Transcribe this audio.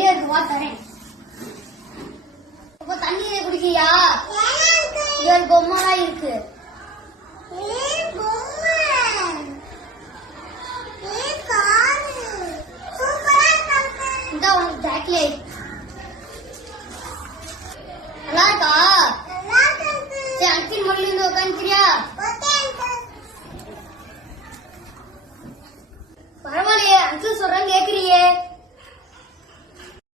நிறைய இருக்கு, வா தரேன். அப்ப தண்ணீரை குடிக்கியா? ஏழு பொம்மைலாம் இருக்கு. இந்த உனக்கு சாக்லேட் நல்லா இருக்கா? சரி, அங்கிள் மொழியில இருந்து உட்காந்துக்கிறியா? பரவாயில்லையே, அங்கிள் சொல்றேன் கேக்குறியே.